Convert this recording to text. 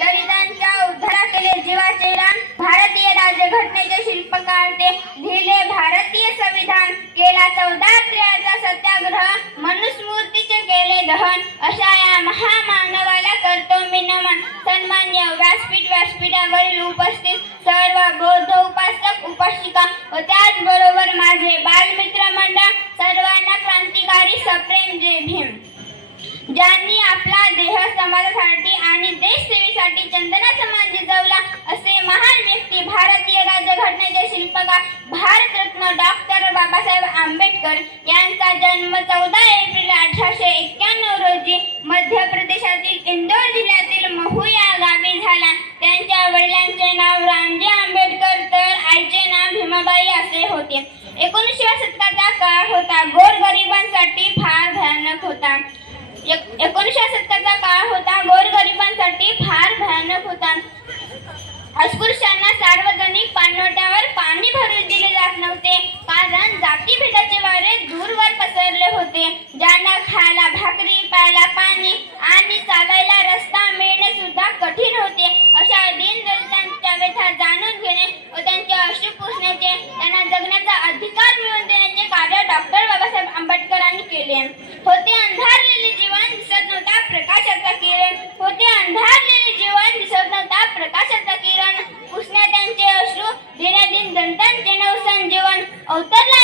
दलितांच्या उद्धारा केले जीवाचे रान, भारतीय राज्यघटनेचे शिल्पकार ते, लिहिले भारतीय संविधान, केला 14 त्र्याचा सत्याग्रह, मनुस्मृतीचे केले दहन, अशा या महामानवाला करतो मी नमन. सन्मान्य व्यासपीठावरील उपस्थित सर्व बौद्ध उपासक उपासिका व त्याचबरोबर माझे बालमित्र मंडळ, सर्वांना क्रांतिकारी सप्रेम जय भीम. ज्यांनी आपला देह समाजासाठी आणि देशसेवेसाठी चंदना समान झिजवला असे महान व्यक्ती भारतीय राज्यघटनेचे शिल्पकार भारतरत्न डॉक्टर बाबासाहेब आंबेडकर यांचा जन्म 14 एप्रिल 1891 रोजी मध्य प्रदेशातील इंदोर जिल्ह्यातील महू या गावी झाला. त्यांच्या वडिलांचे नाव रामजी आंबेडकर तर आईचे नाव भीमाबाई असे होते. 19व्या शतकाचा काळ होता. गोरगरिबांसाठी फार भयानक होता. 19व्या शतकाचा काळ होता. गोरगरिबांसाठी फार भयानक होता. अस्पृश्यांना सार्वजनिक पाणवठ्यावर पाणी भरू दिले जात नव्हते, कारण जातीभेदाचे वारे दूरवर पसरले होते. ज्यांना खायला भाकरी, प्यायला पाणी आणि चालायला रस्ता मिळणे सुद्धा कठीण होते, अशा दीनदलितांच्या व्यथा जाणून घेणे व त्यांचे अश्रू पुसण्याचे, त्यांना जगण्याचा अधिकार मिळवून देण्याचे कार्य डॉक्टर बाबासाहेब आंबेडकरांनी केले. होते अंधारलेले जीवन, दिसत नव्हता प्रकाशाचा किरण. होते अंधारलेले जीवन, दिसत नव्हता प्रकाशाचा किरण. पुसण्या त्यांचे अश्रू, दिनदिन दलितांचे नवसंजीवन. अवतरला